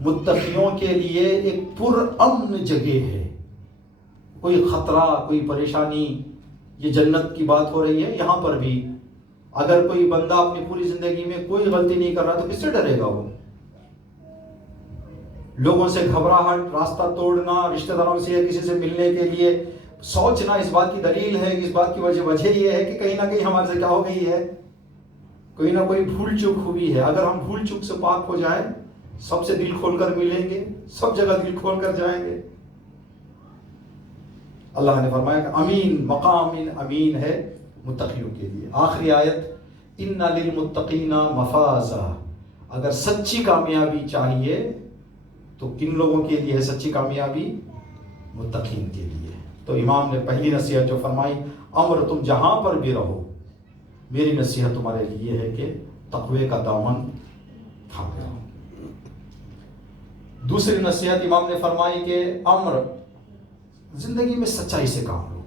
متقیوں کے لیے ایک پرامن جگہ ہے، کوئی خطرہ، کوئی پریشانی. یہ جنت کی بات ہو رہی ہے. یہاں پر بھی اگر کوئی بندہ اپنی پوری زندگی میں کوئی غلطی نہیں کر رہا تو کس سے ڈرے گا؟ وہ لوگوں سے گھبراہٹ، راستہ توڑنا، رشتہ داروں سے کسی سے ملنے کے لیے سوچنا، اس بات کی دلیل ہے، اس بات کی وجہ یہ ہے کہ کہیں نہ کہیں ہمارے سے کیا ہو گئی ہے، کوئی نہ کوئی بھول چوک ہوئی ہے. اگر ہم بھول چوک سے پاک ہو جائیں، سب سے دل کھول کر ملیں گے، سب جگہ دل کھول کر جائیں گے. اللہ نے فرمایا کہ امین، مقام امین ہے متقیوں کے لیے. آخری آیت، ان للمتقین مفازا. اگر سچی کامیابی چاہیے تو کن لوگوں کے لیے ہے سچی کامیابی؟ متقین کے لیے. تو امام نے پہلی نصیحت جو فرمائی، امر تم جہاں پر بھی رہو، میری نصیحت تمہارے لیے ہے کہ تقوی کا دامن تھامے رہو. دوسری نصیحت امام نے فرمائی کہ امر، زندگی میں سچائی سے کام لو،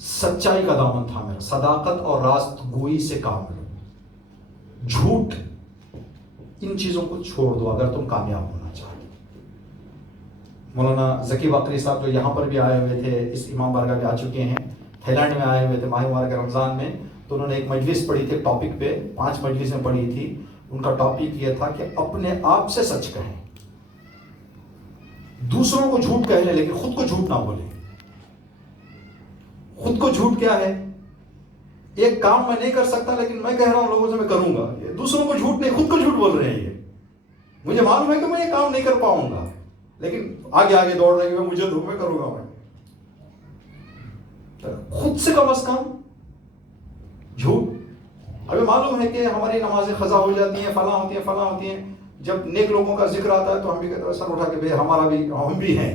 سچائی کا دامن تھامے رہو، صداقت اور راست گوئی سے کام لو، جھوٹ، ان چیزوں کو چھوڑ دو اگر تم کامیاب ہونا چاہتے. مولانا ذکی باقری صاحب جو یہاں پر بھی آئے ہوئے تھے، اس امام بارگاہ میں آ چکے ہیں، تھائی لینڈ میں آئے ہوئے تھے ماہ مبارک رمضان میں، تو انہوں نے ایک مجلس پڑھی تھی ٹاپک پہ، 5 مجلسیں پڑھی تھی. ان کا ٹاپک یہ تھا کہ اپنے آپ سے سچ کہیں، دوسروں کو جھوٹ کہہ لیں لیکن خود کو جھوٹ نہ بولیں. خود کو جھوٹ کیا ہے؟ ایک کام میں نہیں کر سکتا لیکن میں کہہ رہا ہوں لوگوں سے میں کروں گا. یہ دوسروں کو جھوٹ نہیں، خود کو جھوٹ بول رہے ہیں. یہ مجھے معلوم ہے کہ میں یہ کام نہیں کر پاؤں گا لیکن آگے آگے دوڑ رہے ہیں، مجھے دھوپ میں کروں گا. میں خود سے کم از کم جھوٹ. ہمیں معلوم ہے کہ ہماری نمازیں قضا ہو جاتی ہیں، فلاں ہوتی ہیں، فلاں ہوتی ہیں. جب نیک لوگوں کا ذکر آتا ہے تو ہم بھی کہتے ہیں سر اٹھا کے بھئی ہمارا بھی، ہم بھی ہیں.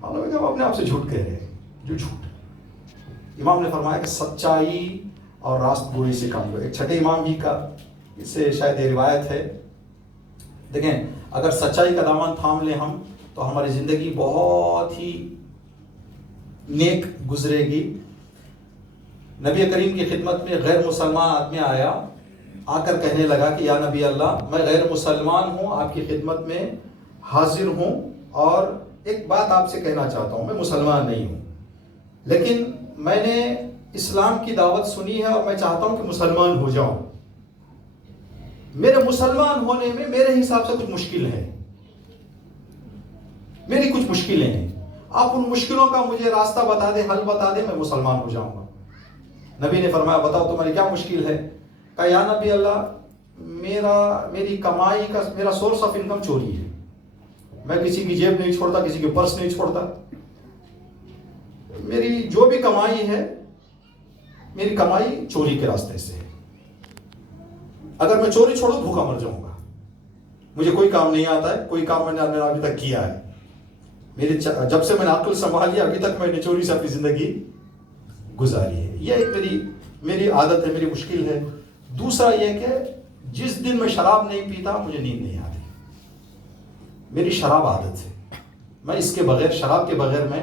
معلوم ہے کہ ہم اپنے آپ سے جھوٹ کہہ رہے ہیں، جو جھوٹ. امام نے فرمایا کہ سچائی اور راست گوئی سے کام لو. ایک چھٹے امام جی کا اس سے شاید یہ روایت ہے. دیکھیں اگر سچائی کا دامن تھام لیں ہم تو ہماری زندگی بہت ہی نیک گزرے گی. نبی کریم کی خدمت میں غیر مسلمان آدمی آیا، آ کر کہنے لگا کہ یا نبی اللہ، میں غیر مسلمان ہوں، آپ کی خدمت میں حاضر ہوں اور ایک بات آپ سے کہنا چاہتا ہوں. میں مسلمان نہیں ہوں لیکن میں نے اسلام کی دعوت سنی ہے اور میں چاہتا ہوں کہ مسلمان ہو جاؤں. میرے مسلمان ہونے میں میرے حساب سے کچھ مشکل ہے، میری کچھ مشکلیں ہیں. آپ ان مشکلوں کا مجھے راستہ بتا دیں، حل بتا دیں، میں مسلمان ہو جاؤں گا. نبی نے فرمایا بتاؤ تمہاری کیا مشکل ہے؟ کہا یا نبی اللہ، میری کمائی کا میرا سورس آف انکم چوری ہے. میں کسی کی جیب نہیں چھوڑتا، کسی کے پرس نہیں چھوڑتا. میری جو بھی کمائی ہے، میری کمائی چوری کے راستے سے ہے. اگر میں چوری چھوڑوں بھوکا مر جاؤں گا. مجھے کوئی کام نہیں آتا ہے، کوئی کام میں نے ابھی تک کیا ہے. جب سے میں نے عقل سنبھالی ابھی تک میں نے چوری سے اپنی زندگی گزاری ہے. یہ ایک میری عادت ہے، میری مشکل ہے. دوسرا یہ کہ جس دن میں شراب نہیں پیتا مجھے نیند نہیں آتی. میری شراب عادت ہے، میں اس کے بغیر، شراب کے بغیر میں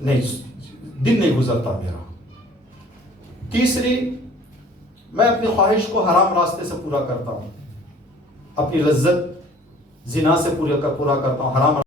نہیں، دن نہیں گزرتا میرا. تیسری، میں اپنی خواہش کو حرام راستے سے پورا کرتا ہوں، اپنی لذت زنا سے پورا کرتا ہوں، حرام